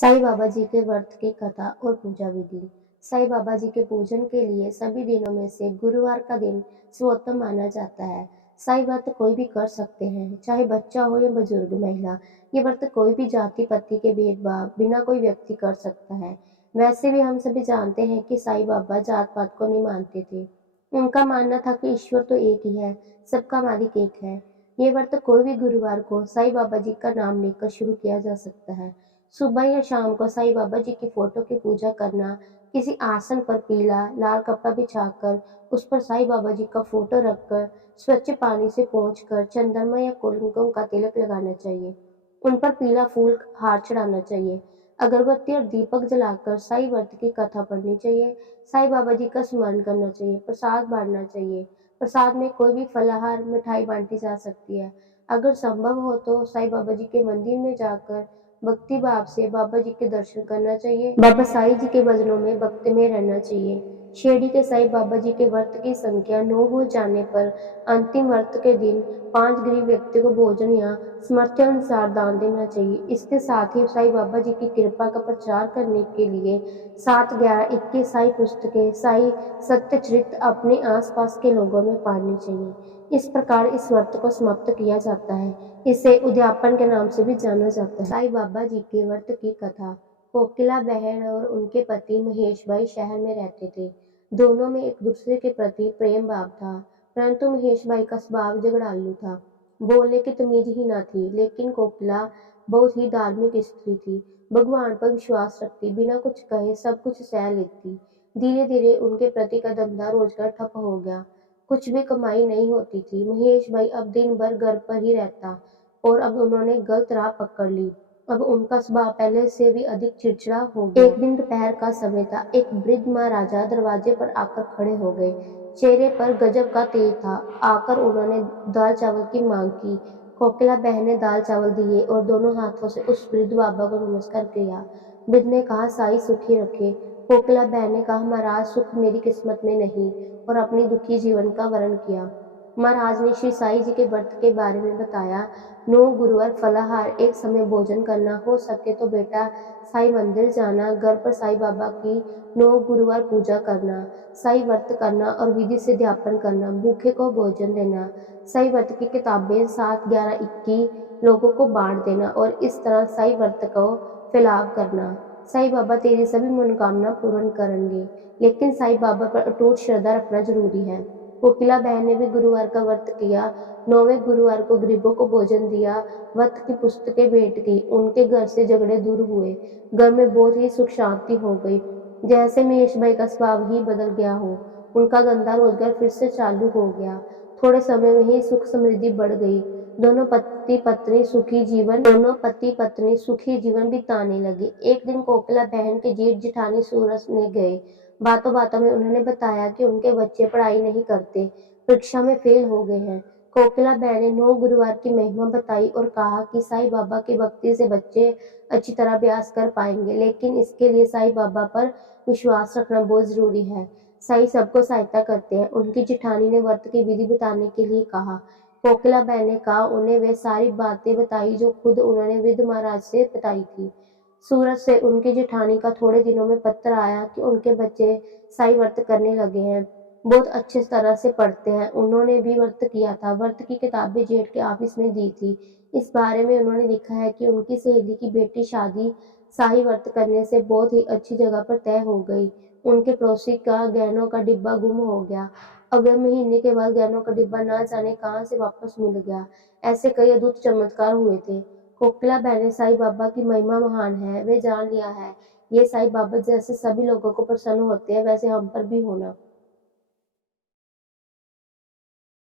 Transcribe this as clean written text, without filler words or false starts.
साईं बाबा जी के व्रत की कथा और पूजा विधि। साईं बाबा जी के पूजन के लिए सभी दिनों में से गुरुवार का दिन सर्वोत्तम माना जाता है। साईं व्रत कोई भी कर सकते हैं, चाहे बच्चा हो या बुजुर्ग महिला। ये व्रत कोई भी जाति पति के भेदभाव बिना कोई व्यक्ति कर सकता है। वैसे भी हम सभी जानते हैं कि साईं बाबा जात पात को नहीं मानते थे। उनका मानना था कि ईश्वर तो एक ही है, सबका मालिक एक है। ये व्रत कोई भी गुरुवार को साईं बाबा जी का नाम लेकर शुरू किया जा सकता है। सुबह या शाम को साईं बाबा जी की फोटो की पूजा करना, किसी आसन पर पीला लाल कपड़ा बिछाकर उस पर साईं बाबा जी का फोटो रखकर स्वच्छ पानी से पोंछकर चंद्रमा या कुमकुम का तिलक लगाना चाहिए। उन पर पीला फूल हार चढ़ाना चाहिए। अगरबत्ती और दीपक जलाकर साईं व्रत की कथा पढ़नी चाहिए। साईं बाबा जी का स्मरण करना चाहिए। प्रसाद बांटना चाहिए। प्रसाद में कोई भी फलाहार मिठाई बांटी जा सकती है। अगर संभव हो तो साईं बाबा जी के मंदिर में जाकर भक्ति भाव से बाबा जी के दर्शन करना चाहिए। बाबा साईं जी के भजनों में भक्ति में रहना चाहिए। शिरडी के साईं बाबा जी के व्रत की संख्या 9 हो जाने पर अंतिम व्रत के दिन 5 गरीब व्यक्ति को भोजन या सामर्थ्य अनुसार दान देना चाहिए। इसके साथ ही साईं बाबा जी की कृपा का प्रचार करने के लिए 7, 11, 21 साईं पुस्तकें, साईं सत्यचरित अपने आसपास के लोगों में पढ़नी चाहिए। इस प्रकार इस व्रत को समाप्त किया जाता है। इसे उद्यापन के नाम से भी जाना जाता है। साईं बाबा जी के व्रत की कथा। कोकिला बहन और उनके पति महेश भाई शहर में रहते थे। दोनों में एक दूसरे के प्रति प्रेम भाव था, परंतु महेश भाई का स्वभाव झगड़ालू था। बोलने की तमीज ही न थी, लेकिन कोकिला बहुत ही धार्मिक स्त्री थी। भगवान पर विश्वास रखती, बिना कुछ कहे सब कुछ सह लेती। धीरे धीरे उनके पति का धंधा रोजगार ठप हो गया। कुछ भी कमाई नहीं होती थी। महेश भाई अब दिन भर घर पर ही रहता और अब उन्होंने गलत राह पकड़ ली। अब उनका स्वभाव पहले से भी अधिक चिड़चिड़ा हो गया। एक दिन दोपहर का समय था। एक वृद्ध महाराजा दरवाजे पर आकर खड़े हो गए। चेहरे पर गजब का तेज था। आकर उन्होंने दाल चावल की मांग की। कोकिला बहन ने दाल चावल दिए और दोनों हाथों से उस वृद्ध बाबा को नमस्कार किया। वृद्ध ने कहा, साईं सुखी रखे। कोकिला बहन ने कहा, महाराज सुख मेरी किस्मत में नहीं, और अपनी दुखी जीवन का वर्णन किया। महाराज ने श्री साईं जी के व्रत के बारे में बताया। 9 गुरुवार फलाहार, एक समय भोजन करना, हो सके तो बेटा साईं मंदिर जाना, घर पर साईं बाबा की 9 गुरुवार पूजा करना, साईं व्रत करना और विधि से ध्यापन करना, भूखे को भोजन देना, साईं व्रत की किताबें 7, 11, 21 लोगों को बांट देना और इस तरह साईं व्रत को फैलाव करना। साईं बाबा तेरी सभी मनोकामना पूर्ण करेंगे, लेकिन साईं बाबा पर अटूट श्रद्धा रखना जरूरी है। कोकिला बहन ने भी गुरुवार का व्रत किया। 9वें गुरुवार को गरीबों को भोजन दिया, व्रत की पुस्तकें भेंट की। उनके घर से झगड़े दूर हुए। घर में बहुत ही सुख शांति हो गई, जैसे महेश भाई का स्वभाव ही बदल गया हो। उनका धंधा रोजगार फिर से चालू हो गया। थोड़े समय में ही सुख समृद्धि बढ़ गई। दोनों पति पत्नी सुखी जीवन बिताने लगे। एक दिन कोकिला बहन के जेठ जिठानी सूरज में गए। बातों बातों में उन्होंने बताया कि उनके बच्चे पढ़ाई नहीं करते, परीक्षा में फेल हो गए हैं। कोकिला बहन ने 9 गुरुवार की महिमा बताई और कहा कि साईं बाबा की भक्ति से बच्चे अच्छी तरह अभ्यास कर पाएंगे, लेकिन इसके लिए साईं बाबा पर विश्वास रखना बहुत जरूरी है। साईं सबको सहायता करते हैं। उनकी जिठानी ने व्रत की विधि बताने के लिए कहा। कोकिला बहन ने कहा उन्हें वे सारी बातें बताई जो खुद उन्होंने वृद्ध महाराज से बताई थी। सूरत से उनकी जेठानी का थोड़े दिनों में पत्र आया कि उनके बच्चे साईं व्रत करने लगे हैं, बहुत अच्छे तरह से पढ़ते हैं। उन्होंने भी व्रत किया था। व्रत की किताबें जेठ के ऑफिस में दी थी। इस बारे में उन्होंने लिखा है कि उनकी सहेली की बेटी शादी साईं व्रत करने से बहुत ही अच्छी जगह पर तय हो गई। उनके पड़ोसी का गहनों का डिब्बा गुम हो गया। अगले महीने के बाद गहनों का डिब्बा ना जाने कहां से वापस मिल गया। ऐसे कई अद्भुत चमत्कार हुए थे। कोकिला बहन साईं बाबा की महिमा महान है, वे जान लिया है। ये साईं बाबा जैसे सभी लोगों को प्रसन्न होते हैं, वैसे हम पर भी होना।